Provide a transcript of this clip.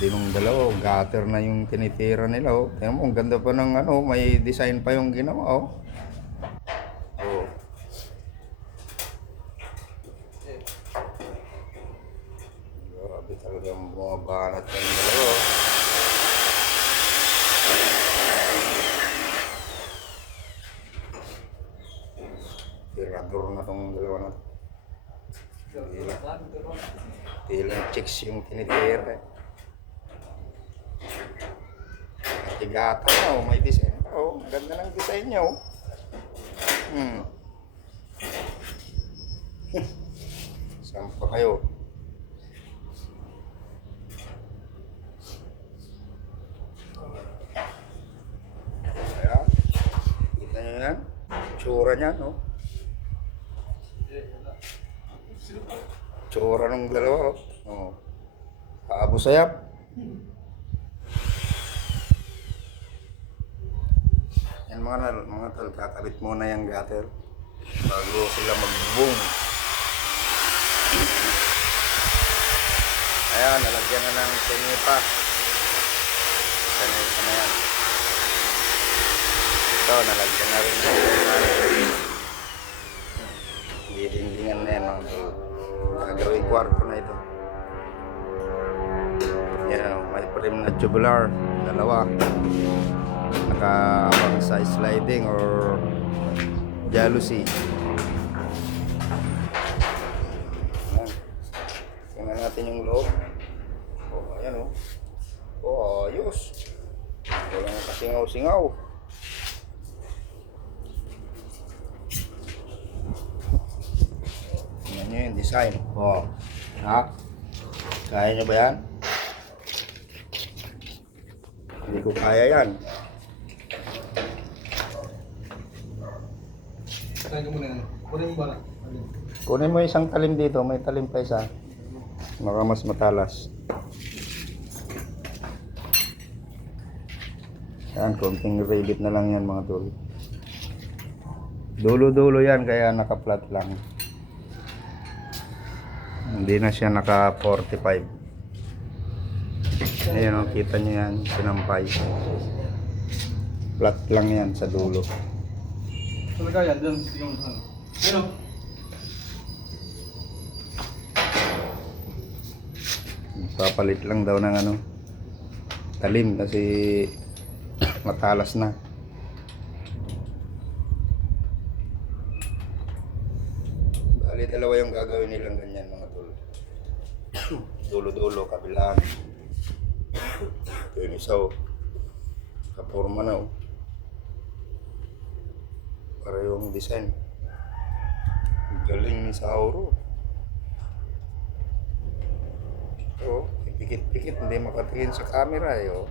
din ng dalawa, gutter na yung tinitira nila, oh. Tingnan mo, ang ganda pa ng ano, may design pa yung ginawa, oh. Oh. Grabe talagang bumabanat yung dalawa, oh. Tirador na tong dalawa na to. Tilang chicks yung tinitira, eh. Tigata na, oh. May design pa, oh. Ganda ng design niya, oh. Saan pa kayo? Kaya, kita nyo yan? Tsura niya, no? Tsura ng dalawa, oh. Oh. Kaabo sayap. Yan mga tol, kakabit muna yung gutter bago sila mag-boom. Ayan, nalagyan na ng sinipa. Sinipa na yan. Ito, nalagyan na rin. Didindingan na yan, mga tol. Gagawin kwarto na ito. Yan, may frame na tubular. Dalawa. Naka-abang sa sliding or jalousie. Tingnan natin yung loob. Oh, ayan, oh. Oh, ayos. Walang kasingaw-singaw. Tingnan nyo yung design. Oh. Ha? Kaya nyo ba yan? Hindi ko kaya yan. Kunin mo isang talim dito, may talim pa isa. Baka mas matalas. Yan, konting rivet na lang yan mga tol. Dulo-dulo yan kaya naka-flat lang. Hindi na siya naka 45. Ayan o, kita nyo yan, sinampay. Flat lang yan sa dulo. Talaga yan, dyan. Ano? Papalit lang daw ng ano, talim kasi matalas na. Bali dalawa yung gagawin nilang ganyan mga tol. Dulo-dulo, kabilaan. Ito yung isa, oh. Kaporma na, oh. Para yung design. Galing ni Sauro. Oh, pikit-pikit, hindi makatingin sa camera, eh, oh.